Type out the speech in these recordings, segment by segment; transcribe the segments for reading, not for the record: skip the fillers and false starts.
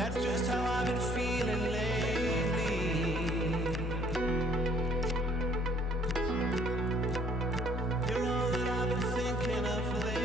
That's just how I've been feeling lately. You're all that I've been thinking of lately.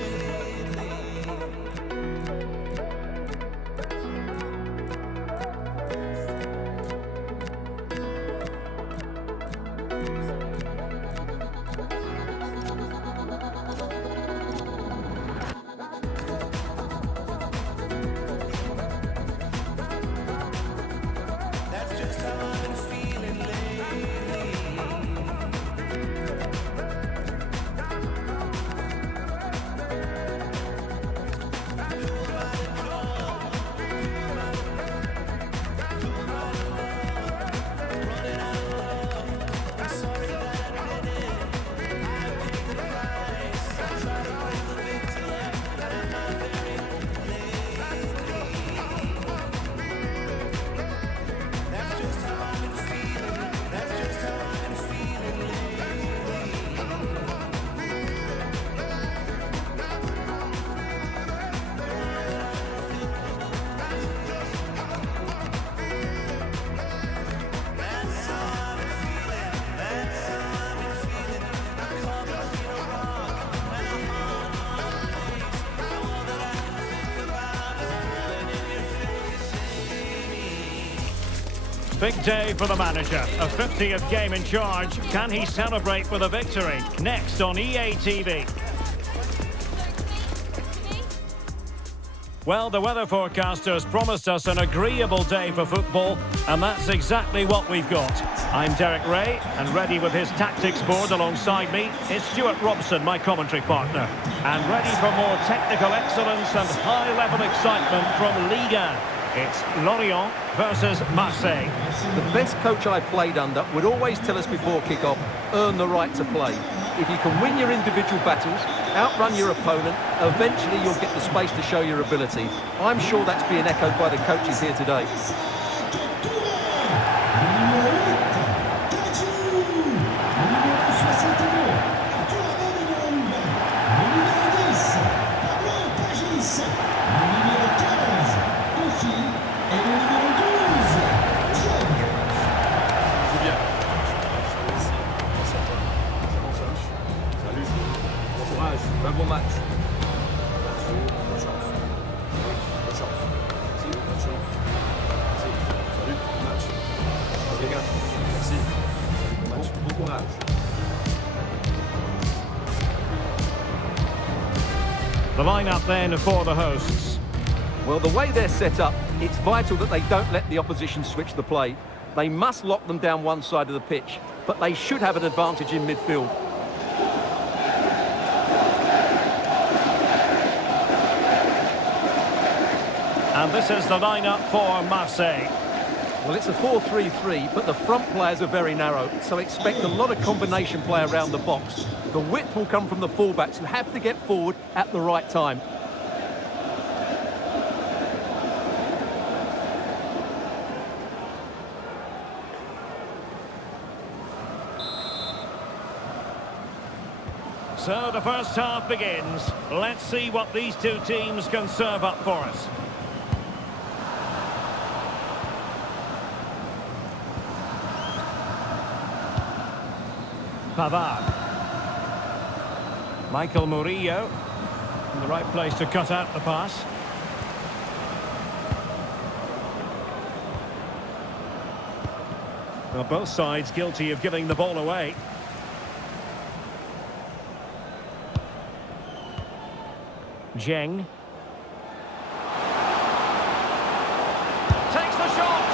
Big day for the manager, a 50th game in charge. Can he celebrate with a victory? Next on EA TV. Well, the weather forecasters promised us an agreeable day for football, and that's exactly what we've got. I'm Derek Ray, and ready with his tactics board alongside me is Stuart Robson, my commentary partner. And ready for more technical excellence and high-level excitement from Ligue 1. It's Lorient versus Marseille. The best coach I played under would always tell us before kick-off, earn the right to play. If you can win your individual battles, outrun your opponent, eventually you'll get the space to show your ability. I'm sure that's being echoed by the coaches here today. Bon match. The lineup then for the hosts. Well, the way they're set up, it's vital that they don't let the opposition switch the play. They must lock them down one side of the pitch, but they should have an advantage in midfield. And this is the lineup for Marseille. Well, it's a 4-3-3, but the front players are very narrow, so expect a lot of combination play around the box. The width will come from the fullbacks who have to get forward at the right time. So the first half begins. Let's see what these two teams can serve up for us. Pavard. Michael Murillo in the right place to cut out the pass. Well, both sides guilty of giving the ball away. Zheng. Takes the shot!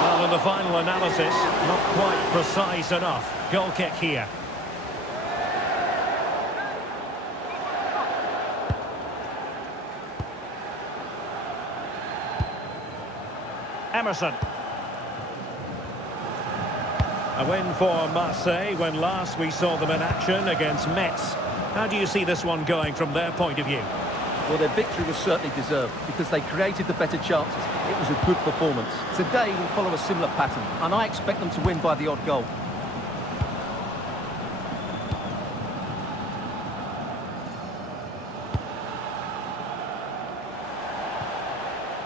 Well, in the final analysis, not quite precise enough. Goal kick here. Emerson. A win for Marseille when last we saw them in action against Metz. How do you see this one going from their point of view? Well, their victory was certainly deserved because they created the better chances. It was a good performance. Today will follow a similar pattern, and I expect them to win by the odd goal.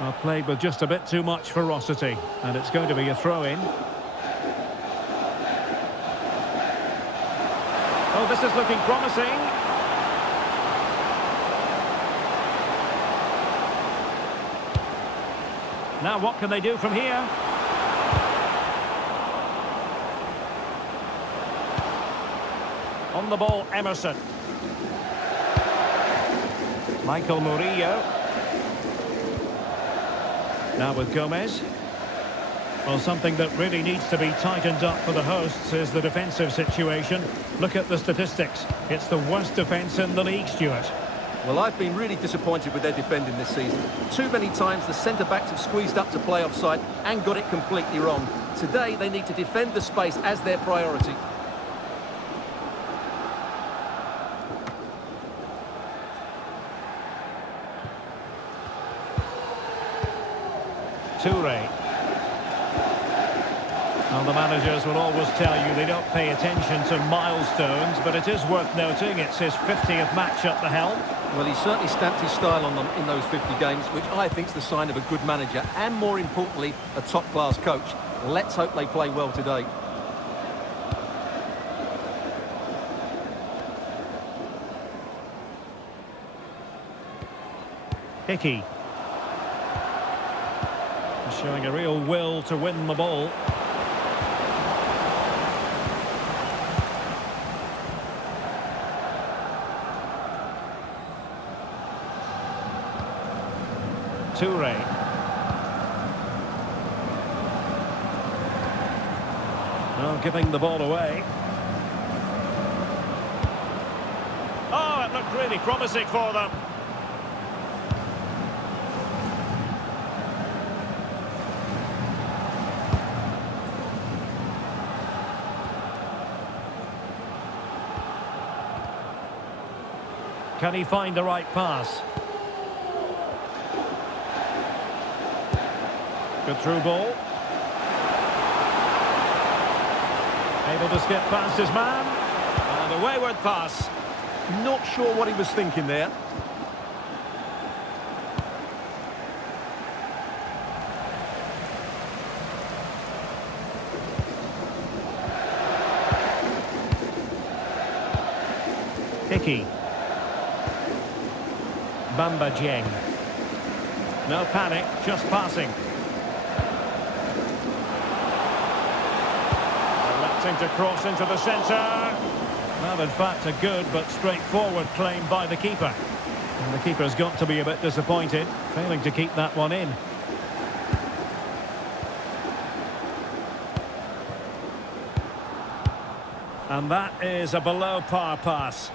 Well, played with just a bit too much ferocity, and it's going to be a throw-in. Oh, this is looking promising. Now what can they do from here? On the ball, Emerson. Michael Murillo. Now with Gomez. Well, something that really needs to be tightened up for the hosts is the defensive situation. Look at the statistics. It's the worst defence in the league, Stuart. Well, I've been really disappointed with their defending this season. Too many times the centre-backs have squeezed up to play offside and got it completely wrong. Today, they need to defend the space as their priority. Toure. Well, the managers will always tell you they don't pay attention to milestones, but it is worth noting it's his 50th match at the helm. Well, he certainly stamped his style on them in those 50 games, which I think is the sign of a good manager and, more importantly, a top-class coach. Let's hope they play well today. Hickey. Showing a real will to win the ball. Toure. Oh, giving the ball away. Oh, it looked really promising for them. Can he find the right pass? Good through ball. Able to skip past his man. And a wayward pass. Not sure what he was thinking there. Hickey. Bamba Dieng. No panic, just passing. Electing to cross into the centre. Well, in fact, a good but straightforward claim by the keeper. And the keeper's got to be a bit disappointed, failing to keep that one in. And that is a below-par pass.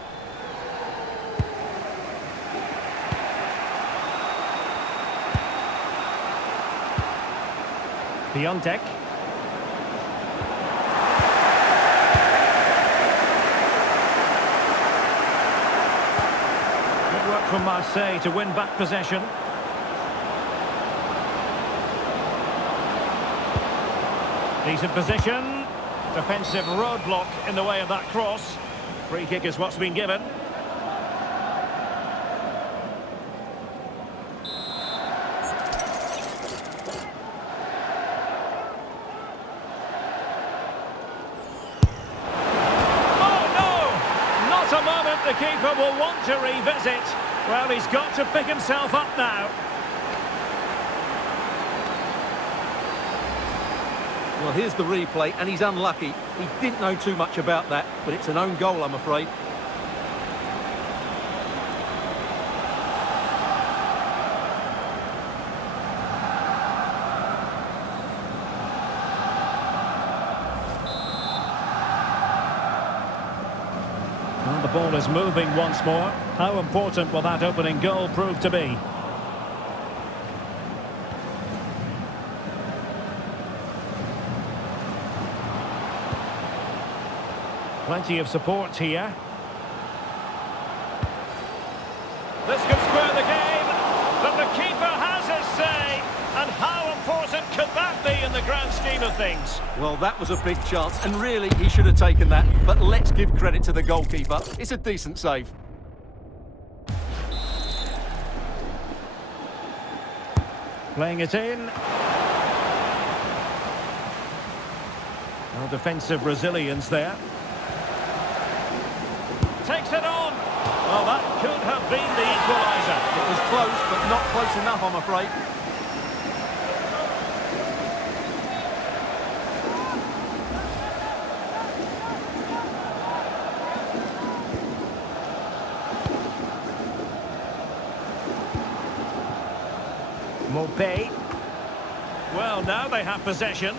Piontek. Good work from Marseille to win back possession. Decent position. Defensive roadblock in the way of that cross. Free kick is what's been given. The keeper will want to revisit. Well, he's got to pick himself up now. Well, here's the replay, and he's unlucky. He didn't know too much about that, but it's an own goal, I'm afraid. The ball is moving once more. How important will that opening goal prove to be? Plenty of support here. This could square the game, but the keeper has his say. And how important could that be in the grand scheme of things? Well, that was a big chance, and really, he should have taken that. But let's give credit to the goalkeeper. It's a decent save. Playing it in. No defensive resilience there. Takes it on. Well, that could have been the equaliser. It was close, but not close enough, I'm afraid. Mopé. Well, now they have possession.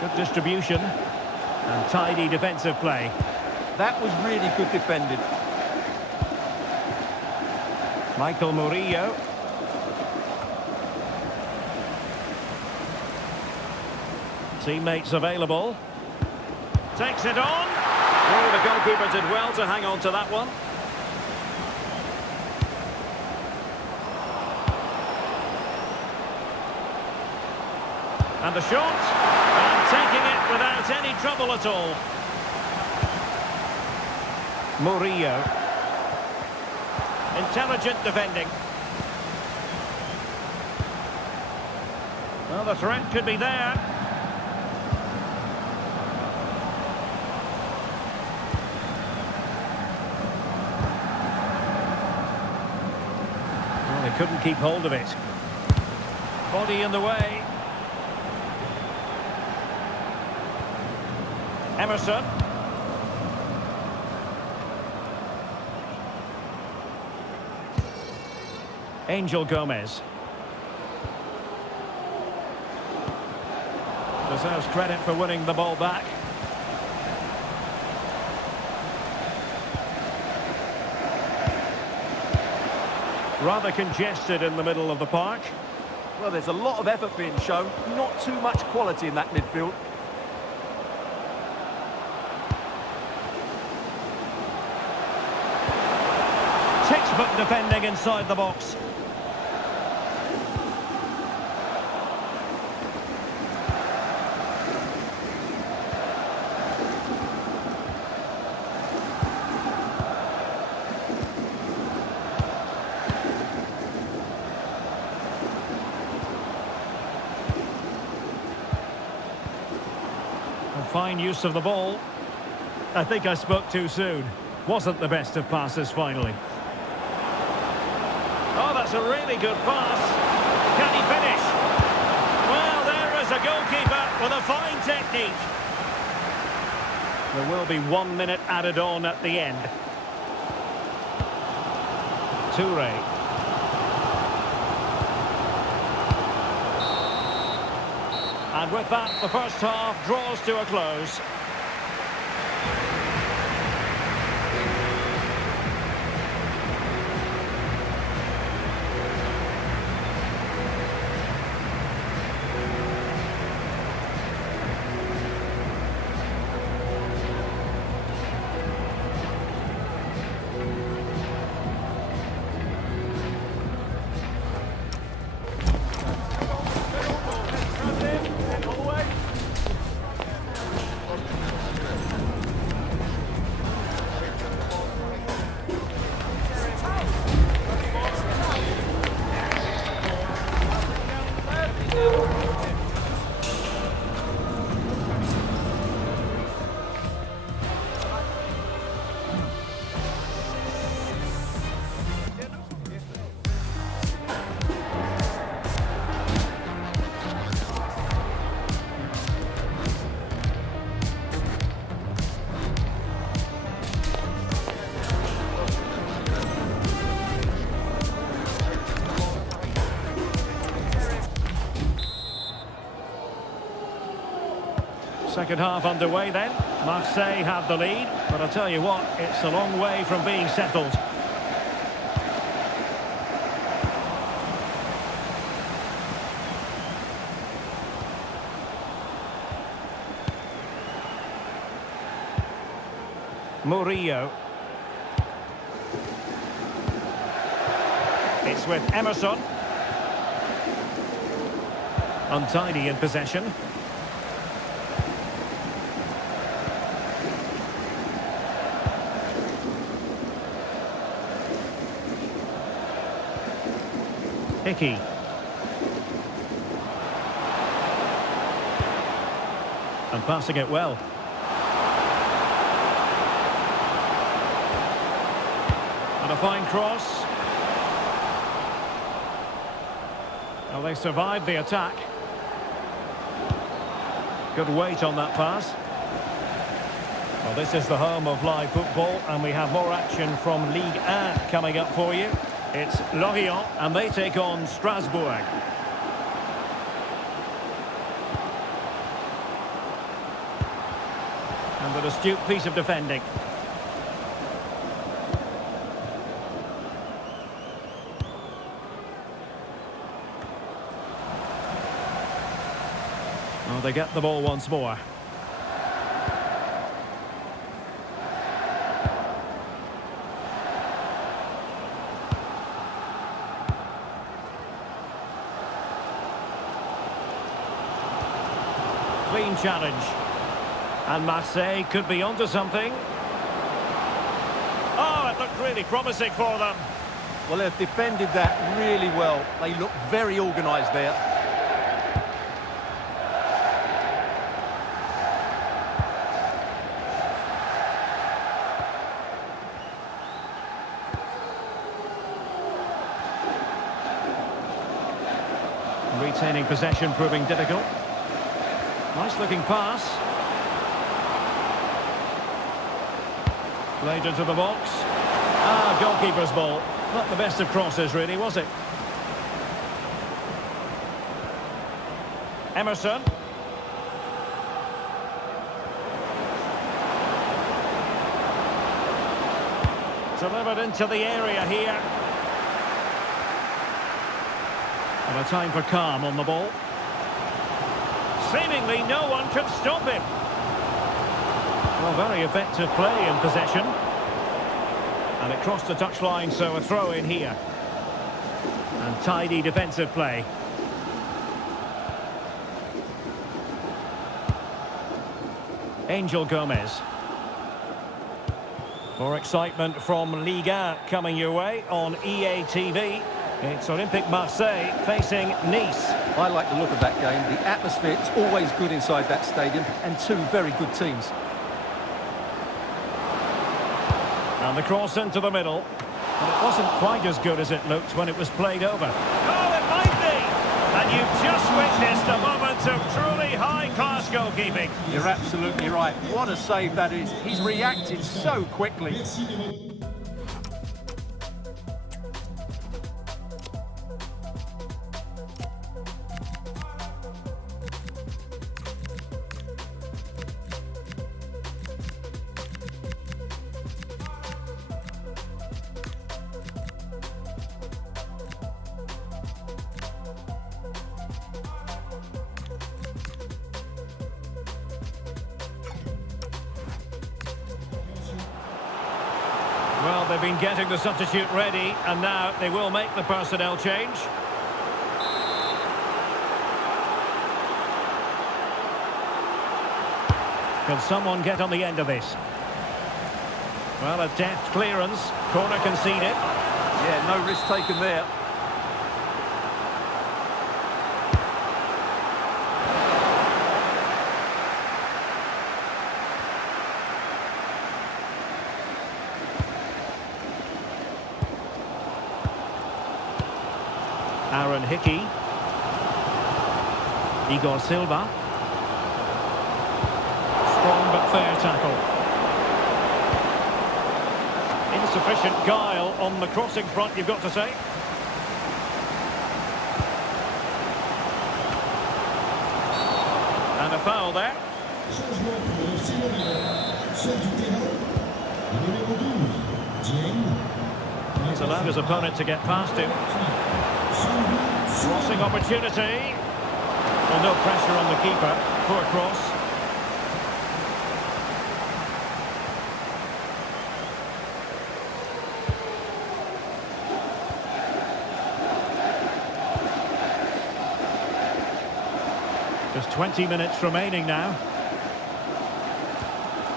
Good distribution and tidy defensive play. That was really good defended. Michael Murillo. Teammates available. Takes it on. Oh, the goalkeeper did well to hang on to that one. And the shot. And taking it without any trouble at all. Murillo. Intelligent defending. Well, the threat could be there. Well, they couldn't keep hold of it. Body in the way. Emerson. Angel Gomez. Deserves credit for winning the ball back. Rather congested in the middle of the park. Well, there's a lot of effort being shown, not too much quality in that midfield. Textbook defending inside the box. Fine use of the ball. I think I spoke too soon. Wasn't the best of passes finally. Oh, that's a really good pass. Can he finish? Well, there is a goalkeeper with a fine technique. There will be 1 minute added on at the end. Toure. And with that, the first half draws to a close. Second half underway then. Marseille have the lead, but I'll tell you what, it's a long way from being settled. Murillo. It's with Emerson. Untidy in possession. Hickey. And passing it well. And a fine cross. Well, they survived the attack. Good weight on that pass. Well, this is the home of live football, and we have more action from Ligue 1 coming up for you. It's Lorient, and they take on Strasbourg. And an astute piece of defending. Well, they get the ball once more. Clean challenge. And Marseille could be onto something. Oh, it looked really promising for them. Well, they've defended that really well. They look very organised there. Retaining possession proving difficult. Nice looking pass. Played into the box. Ah, goalkeeper's ball. Not the best of crosses, really, was it? Emerson. Delivered into the area here. And a time for calm on the ball. Seemingly no one can stop him. Well, very effective play in possession. And it crossed the touchline, so a throw in here. And tidy defensive play. Angel Gomez. More excitement from Ligue 1 coming your way on EA TV. It's Olympique Marseille facing Nice. I like the look of that game. The atmosphere is always good inside that stadium, and two very good teams. And the cross into the middle. But it wasn't quite as good as it looked when it was played over. Oh, it might be! And you've just witnessed a moment of truly high-class goalkeeping. You're absolutely right. What a save that is. He's reacted so quickly. Well, they've been getting the substitute ready, and now they will make the personnel change. Can someone get on the end of this? Well, a deft clearance. Corner conceded. Yeah, no risk taken there. Aaron Hickey. Igor Silva. Strong but fair tackle. Insufficient guile on the crossing front, you've got to say. And a foul there. He's allowed his opponent to get past him. Crossing opportunity. Well, no pressure on the keeper. Poor cross. Just 20 minutes remaining now.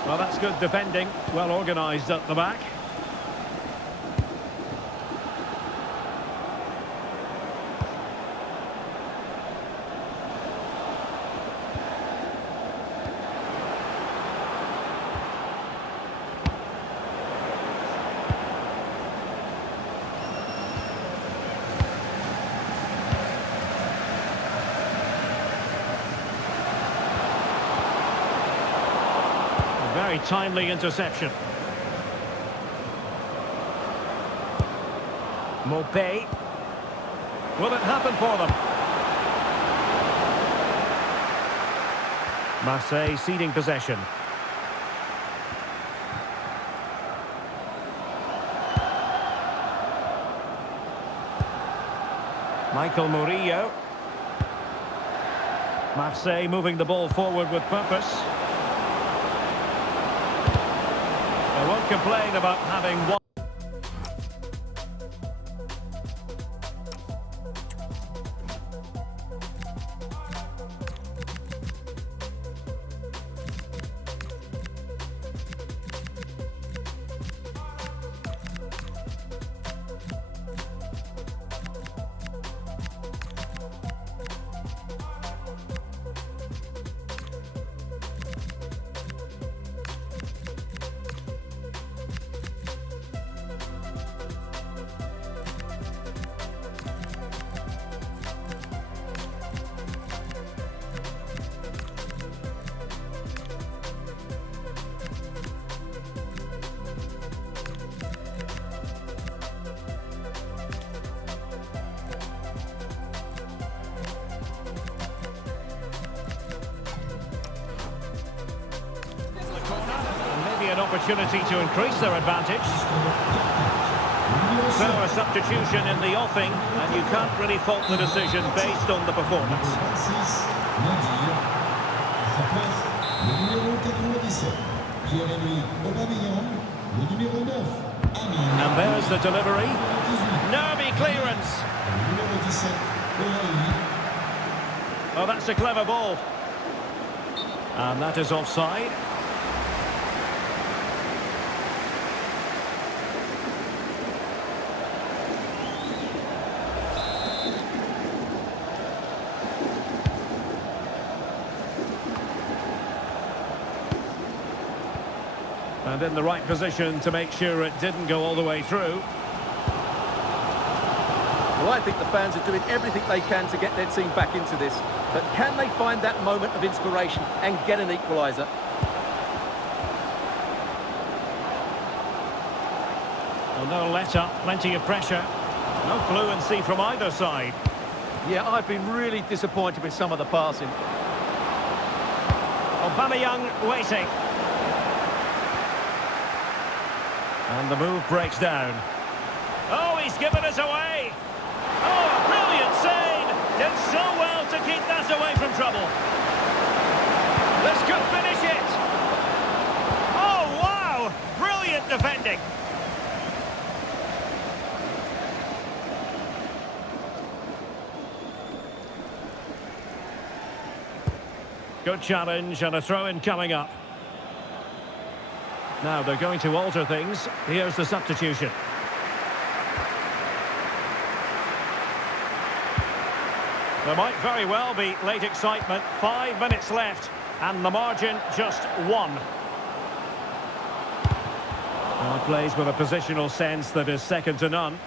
Well, that's good defending. Well organised at the back. very timely interception. Mopé. Will it happen for them? Marseille ceding possession. Michael Murillo. Marseille moving the ball forward with purpose. They won't complain about having one. An opportunity to increase their advantage. So a substitution in the offing, and you can't really fault the decision based on the performance. And there's the delivery. Nervy clearance. Oh, that's a clever ball. And that is offside. And in the right position to make sure it didn't go all the way through. Well, I think the fans are doing everything they can to get their team back into this. But can they find that moment of inspiration and get an equaliser? Well, no let-up, plenty of pressure. No fluency from either side. Yeah, I've been really disappointed with some of the passing. Aubameyang waiting. And the move breaks down. Oh, he's given us away. Oh, a brilliant save. Did so well to keep that away from trouble. This could finish it. Oh, wow. Brilliant defending. Good challenge and a throw-in coming up. Now they're going to alter things. Here's the substitution. There might very well be late excitement. 5 minutes left and the margin just 1. Well, plays with a positional sense that is second to none.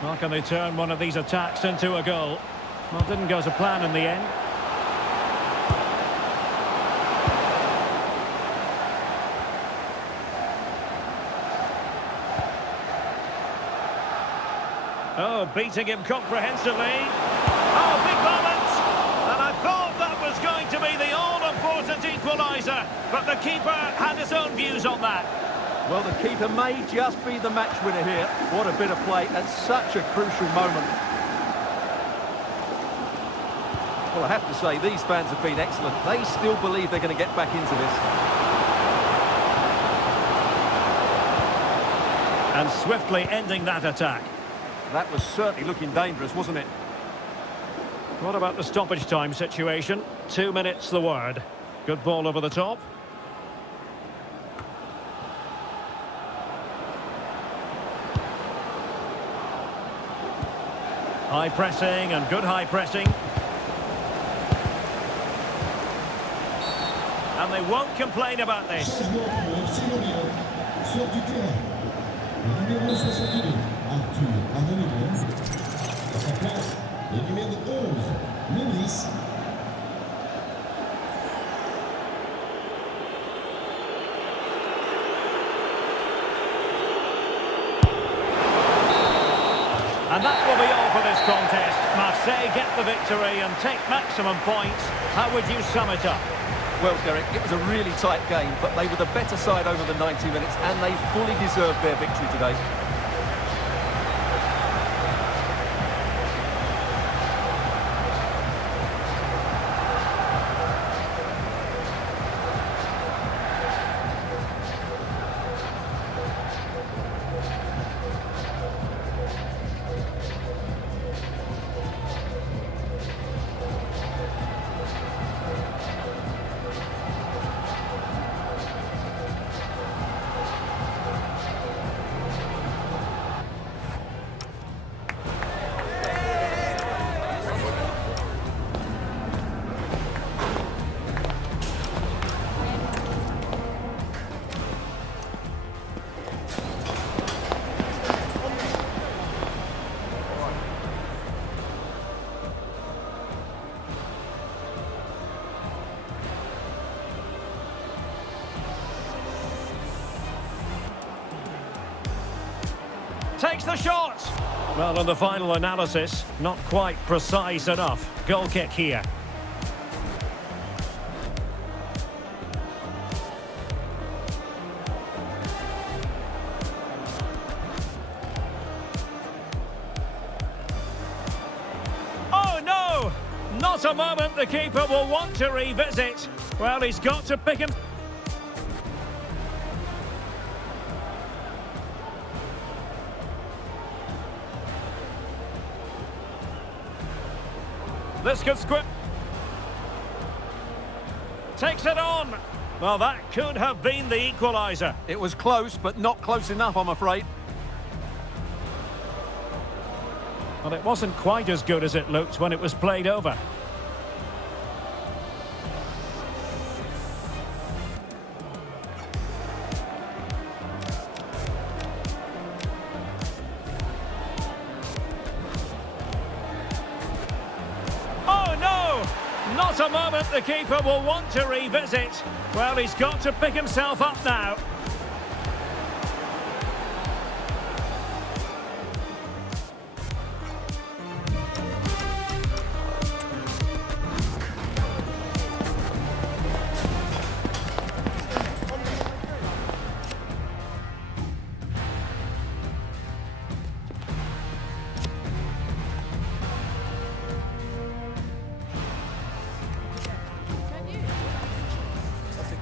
How can they turn one of these attacks into a goal? Well, didn't go to plan in the end. Oh, beating him comprehensively. Oh, big moment! And I thought that was going to be the all-important equaliser, but the keeper had his own views on that. Well, the keeper may just be the match winner here. What a bit of play at such a crucial moment. Well, I have to say, these fans have been excellent. They still believe they're going to get back into this. And swiftly ending that attack. That was certainly looking dangerous, wasn't it? What about the stoppage time situation? 2 minutes the word. Good ball over the top. High pressing and good high pressing. And they won't complain about this. Le numéro 11, Maurice. And that will be all for this contest. Marseille get the victory and take maximum points. How would you sum it up? Well, Derek, it was a really tight game, but they were the better side over the 90 minutes, and they fully deserved their victory today. Takes the shot! Well, on the final analysis, not quite precise enough. Goal kick here. Oh no! Not a moment the keeper will want to revisit. Well, he's got to pick him. This could squib. Takes it on. Well, that could have been the equaliser. It was close, but not close enough, I'm afraid. Well, it wasn't quite as good as it looked when it was played over. Not a moment the keeper will want to revisit. Well, he's got to pick himself up now.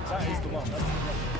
That is the one.